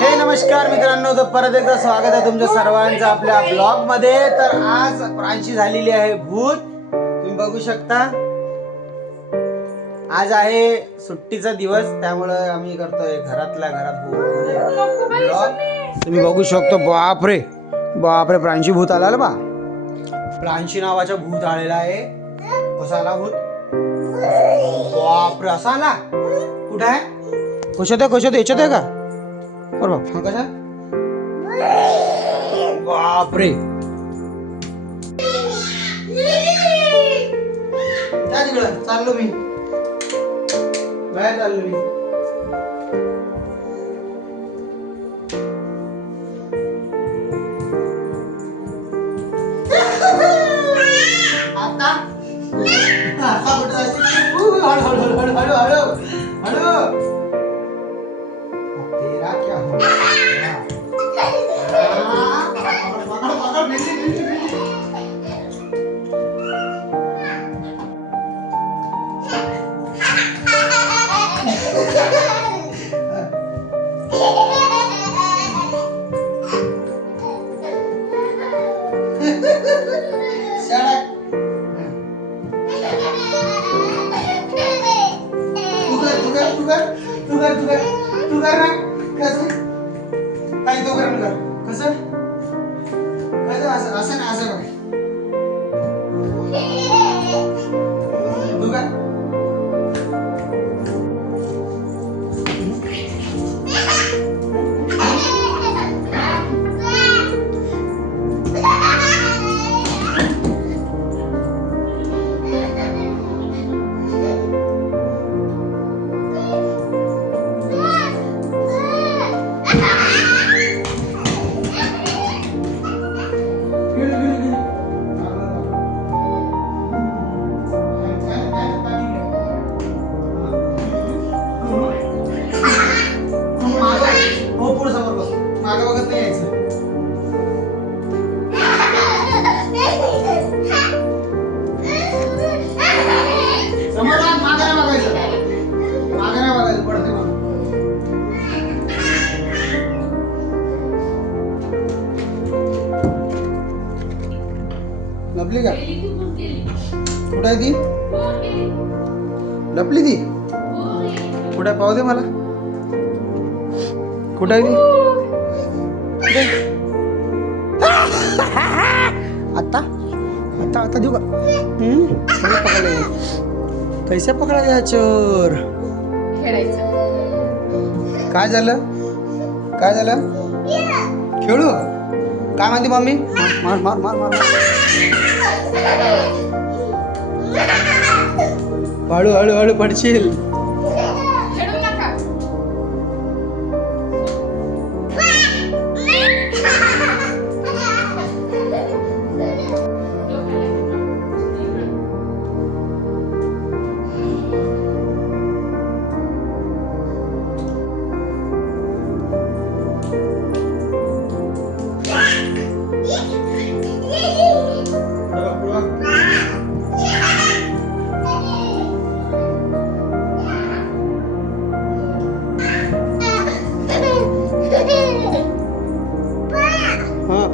हे नमस्कार मित्रांनो, तर परत एकदा स्वागत आहे तुमच्या सर्वांचं आपल्या ब्लॉग मध्ये. तर आज प्रांशी झालेली आहे भूत. तुम्ही बघू शकता आज आहे सुट्टीचा दिवस, त्यामुळे आम्ही करतोय घरातल्या घरात ब्लॉग. तुम्ही बघू शकतो. बापरे बापरे, प्रांशी भूत आला बा. प्रांशी नावाचा भूत आलेला आहे. कसा आला भूत? बापरे, असा आला. कुठे आहे? कशात आहे? कशात? याच्यात आहे का? बरोबर. हा कसा? बापरे, त्या तिकडं चाललो मी, बाहेर चाललो मी. आता आता कुठं जायचं? हळू हळू हळू हळू हळू हळू हळू. तेरा क्या हो गया? पकड़ पकड़ मिली मिली मिली. तू कर ना कसं काय तो कर ना कसं कसं असं असं ना असं तू कर. लपली का? कुठं आहे ती? लपली ती कुठं आहे? पाहू दे मला. कुठं आहे ती? आता आता आता देऊ का? पकडले. कैसे पकडा या चोर? काय झालं? काय झालं? खेळू? काय म्हणते मम्मी? मार मार मार मार. हळू हळू हळू पडशील.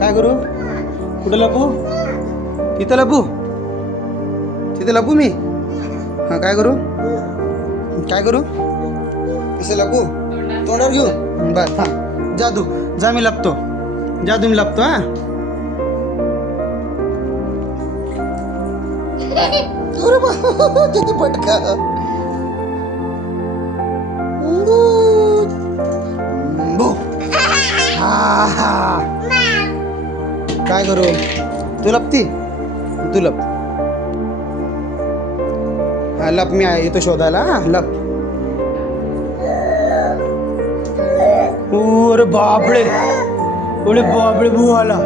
काय करू? कुठं लपू? तिथं लपू? तिथं लपू मी? हा काय करू? काय करू? कसं लपू? तोंडावर घेऊ? बस हा, जा तू जा, मी लपतो. जा तुम्ही लपतो. हा किती पटका. काय करू? तू लपती? तू लप. हा लप, मी येतो शोधायला. हा लप. अरे बापडे, ओले बापडे भू आला.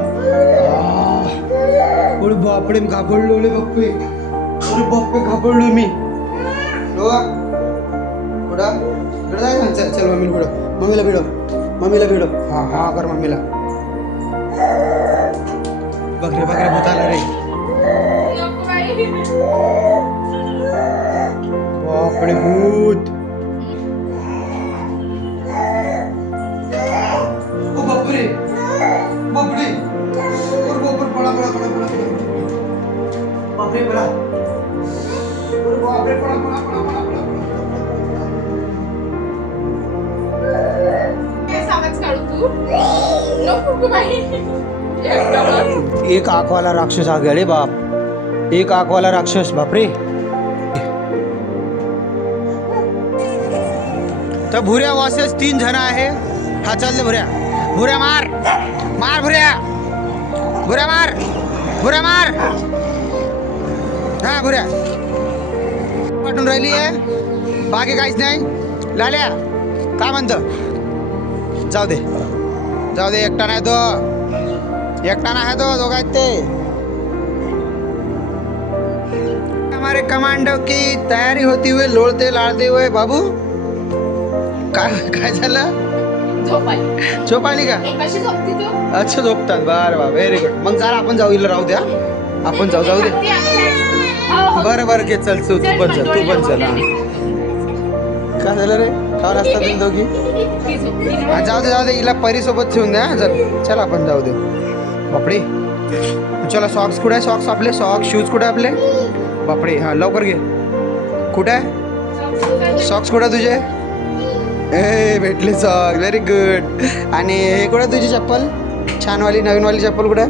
ओले बापडे, घाबरलो. ओले बापे, ओले बापे घाबरलो मी. कुठं इकडं जायचं? चल चल मम्मीला भिडव. मम्मीला भिडव. मम्मीला भिडव. हा हा कर मम्मीला. बकरे बकरे भूत आला रे. बापरे एक आंखवाला राक्षस आ गया रे बाप, एक आंखवाला राक्षस, बापरे. तर भुऱ्या वासेस 3 जण आहे. हा चालले भुऱ्या, भुऱ्या मार मार, भुऱ्या भुऱ्या मार, भुऱ्या मार. हा भुऱ्या वाटून राहिली आहे, बाकी काहीच नाही. लाल्या काय म्हणतं, जाऊ दे जाऊ दे, एकटा नाही तो, एकटा नाही तो, दोघ आहेत ते. हमारे कमांडो की तयारी होती हुई, लोळते लाळते हुए. बाबू काय झालं, झोप आली का? अच्छा झोपतात, बरं बा, व्हेरी गुड. मग जरा आपण जाऊ, इला राहू द्या, आपण जाऊ दे. बरं बरं घे, चल तू पण चल, तू पण चल. काय झालं रे, खावा असतात तुम्ही दोघी? जाऊ दे, हिला परीसोबत ठेवून द्या. चल आपण जाऊ दे. बापडे, चला सॉक्स कुठे आहे, सॉक्स आपले, सॉक्स शूज कुठे आपले? बापडे, हां लवकर घे. कुठे आहे सॉक्स, कुठे तुझे? ए भेटले सॉक्स, व्हेरी गुड. आणि हे कुठे तुझी चप्पल, छानवाली नवीनवाली चप्पल कुठे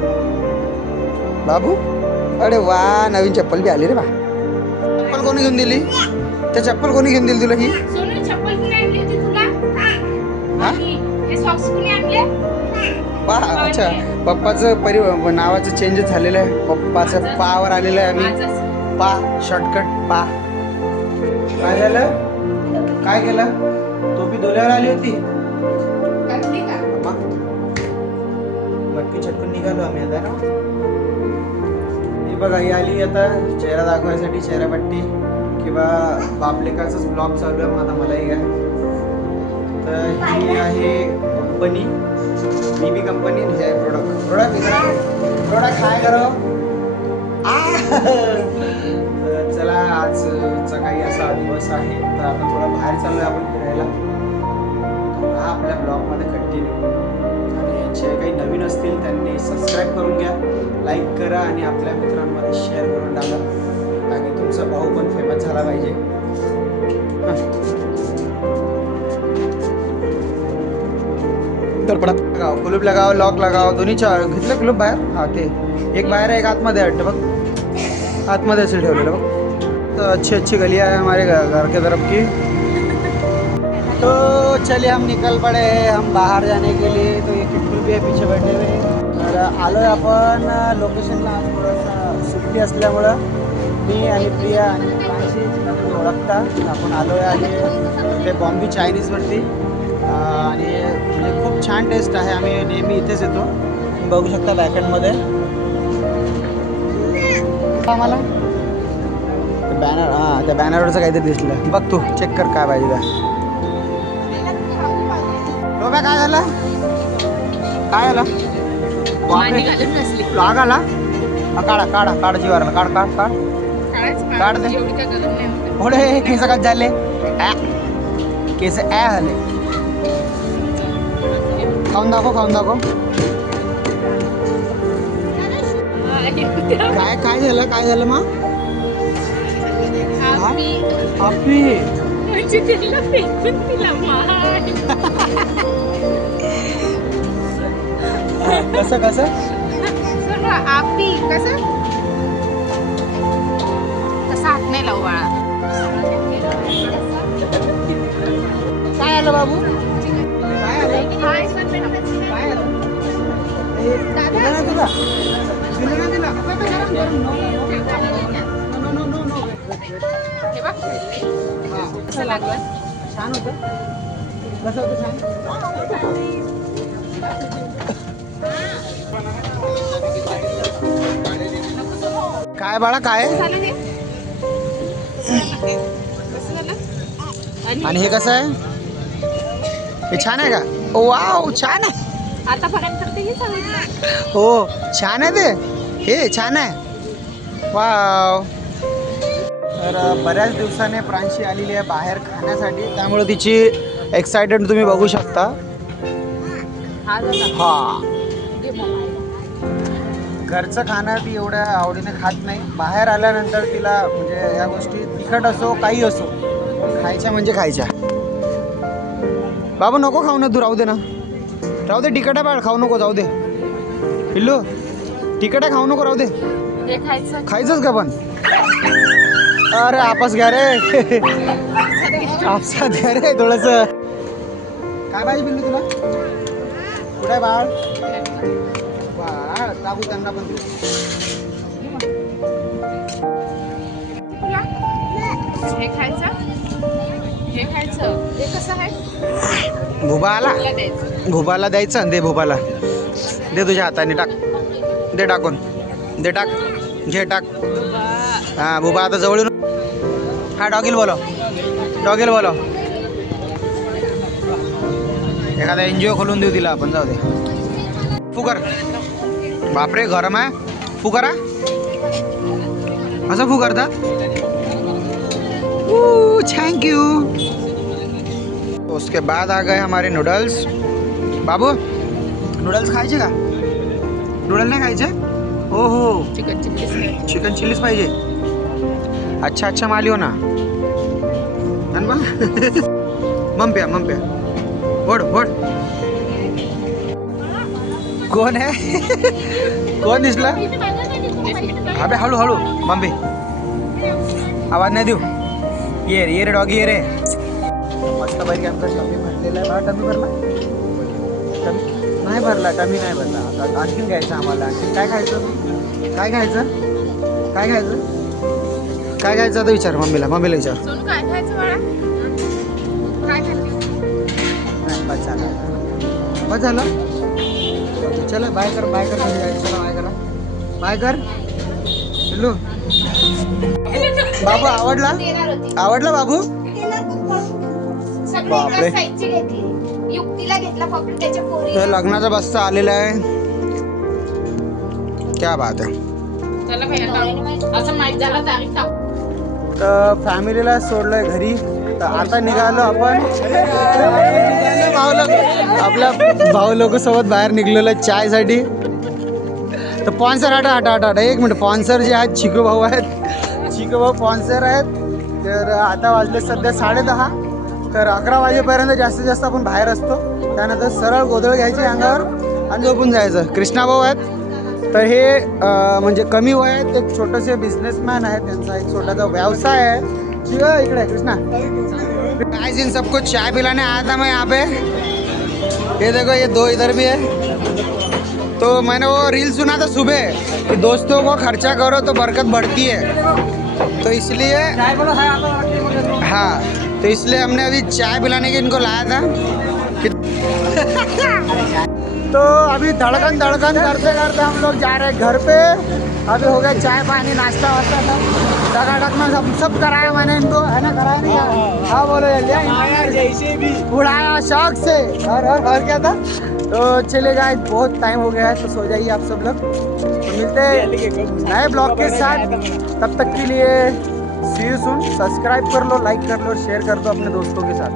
बाबू? अरे वा, नवीन चप्पल बी आली रे बा. चप्पल कोणी घेऊन दिली? त्या चप्पल कोणी घेऊन दिली तुला ही? वा, अच्छा. पप्पाचं नावाचं चेंज झालेलं आहे, पप्पाचं पावर आलेलं आहे. आम्ही पा शॉर्टकट पा. काय झालं, काय केलं? टोपी डोल्यावर आली होती, मटकी छटकून निघालो आम्ही आता ना. ही बघा, ही आली आता चेहरा दाखवायसाठी, चेहरापट्टी किंवा बापलेकाचाच ब्लॉग चालू आहे. मग आता मलाही काय, तर ही आहे कंपनी, बीबी कंपनी. हे आहे प्रोडक्ट काय करो. चला, आजचा काही असा दिवस आहे, तर आपण थोडा बाहेर चाललोय, आपण फिरायला. हा आपल्या ब्लॉगमध्ये कंटिन्यू. आणि जे काही नवीन असतील त्यांनी सबस्क्राईब करून घ्या, लाईक करा आणि आपल्या मित्रांमध्ये शेअर करून टाका, ताकी तुमचा भाऊ पण फेमस झाला पाहिजे. तर पडा लगाव, कुलूप लगाव, लॉक लगाव, दोन्ही घेतलं कुलूप बाहेर. हा ते एक बाहेर आहे, एक आतमध्ये आहे वाटतं बघ, आतमध्ये असेल ठेवलेलं बघ. तो अच्छी गलियाँ है हमारे घर के तरफ की. तो चलिए हम निकल पड़े, हम बाहर जाने के लिए. तो ये किट्टू भी है पीछे बैठे हुए. तर आलो आहे आपण लोकेशनला. आज थोडंसं सुट्टी असल्यामुळं मी आणि प्रिया आणि प्रांशी तुम्ही ओळखता, आपण आलो आहे आणि ते बॉम्बे चायनीजवरती. आणि म्हणजे खूप छान टेस्ट आहे. आम्ही नेहमी इथेच येतो, बघू शकता बॅकएंडमध्ये आम्हाला बॅनर. हां, त्या बॅनरवरचं काहीतरी दिसलं बघ, तू चेक कर काय पाहिजे त्या. काय झालं, काय झालं, लाग आला. काढा जीवारला, काढ दे. पुढे केस काय झाले, केस झाले. खाऊन दाखव. काय झालं मग? कसं हात नाही लावू बाळा. काय आलं बाबू, छान होतं. कसं होतं, छान. काय बाळा, काय आणि हे कसं आहे, हे छान आहे का? वाव, छान आहे. आतापर्यंत हो छान आहे ते, हे छान आहे. वाव. तर बऱ्याच दिवसाने प्रांशी आलेली आहे बाहेर खाण्यासाठी, त्यामुळे तिची एक्साइटेड तुम्ही बघू शकता. हा घरचं खाणं ती एवढ्या आवडीने खात नाही. बाहेर आल्यानंतर तिला म्हणजे या गोष्टी तिखट असो काही असो खायच्या म्हणजे खायच्या. बाबा नको खाऊ ना तू, राहू दे ना, राहू दे. तिखट आहे बाळ, खाऊ नको, जाऊ दे. पिल्लू तिखट आहे, खाऊ नको, राहू दे. हे खायचं खायचंच का पण? अरे आपस घ्या रे. आपसात घ्या रे थोडंसं. काय पाहिजे पिल्लू तुला? कुठे बाळ? बाळ टाकू त्यांना पण देऊ. हे खायचं हे खायचं. हे कसं आहे? भुबाला तुला द्यायचं. भुबाला द्यायचं. दे भुबाला, दे तुझ्या हाताने, टाक, दे टाकून, दे टाक, घे टाक. हां भुबा आता जवळ येऊन. हा डॉगील बोलव, डॉगील बोलव. एखादा एनजीओ खोलून देऊ तिला आपण, जाऊ दे. फुकर. बापरे गरम आहे, फुकरा. असं फुकरतात. Thank you. उसके बाद आ गए हमारे नूडल्स. बाबू नूडल्स खायचे का? नूडल नाही खायचे? हो हो, चिकन चिल्ली. चिकन चिल्लीच पाहिजे. अच्छा अच्छा माली हो ना. मम्प्या मम्प्या वड वड. कोण आहे? कोण दिसला? अबे हळू हळू मम्मी, आवाज नाही देऊ. ये रे, ये रे डॉगी, ये रे. मस्त पैकी आमचा टमी भरलेला आहे. बा टमी भरला? टमी नाही भरला, टमी नाही भरला. आता आणखीन घ्यायचं आम्हाला. आणखीन काय खायचं? काय खायचं? काय खायचं? काय खायचं आता विचार मम्मीला, मम्मीला विचार. सोनू काय खायचं बाळा? काय खायचं? नाही बस झालं, बस झालं. चला बाय कर, बाय कर. चला बाय करा, बाय कर. पिल्लू बाबू आवडला? आवडला बाबू? बापरे. युक्तीला घेतला फक्त त्याच्या पोरी. तर लग्नाचा बस्ता आलेला आहे. क्या बात आहे. चला भैया, असं माहित झालं तारीख टाक. तर फॅमिलीला सोडलंय घरी. तर आता निघालो आपण. आपल्या भाऊ लोक सोबत बाहेर निघलेलो चायसाठी. तर स्पॉन्सर हटा एक मिनिट. स्पॉन्सर जे आहेत चिकू भाऊ आहेत. चिकू भाऊ स्पॉन्सर आहेत. तर आता वाजले सध्या 10:30. तर 11 वाजेपर्यंत जास्तीत जास्त आपण बाहेर असतो. त्यानंतर सरळ गोधळ घ्यायची अंगावर आणि झोपून जायचं. कृष्णा भाऊ आहेत. तर हे म्हणजे कमी वय आहेत. एक छोटेसे बिझनेसमॅन आहेत. त्यांचा एक छोटासा व्यवसाय आहे. इकडे कृष्णा. गाइस इन सबको चाय पिलाने आया था मैं यहाँ पे. ये देखो ये दो इधर भी है. तो मैंने वो रील सुना था सुबह कि दोस्तों को खर्चा करो तो बरकत बढ़ती है. तो इसलिए हाँ, तो इसलिए हमने अभी चाय पिलाने के इनको लाया था. तो अभी धड़कन करते करते हम लोग जा रहे हैं घर पे. अभी हो गया चाय पानी नाश्ता वास्ता सब टकाटक में सब कराया मैंने इनको, है ना? कराया नहीं क्या? हाँ बोलो जैसे भी उड़ाया शौक से. और क्या था? तो चले जाए, बहुत टाइम हो गया है. तो सो जाइए आप सब लोग. तो मिलते हैं नए ब्लॉग के साथ. तब तक के लिए सी यू सून. सब्सक्राइब कर लो, लाइक कर लो, शेयर कर दो अपने दोस्तों के साथ.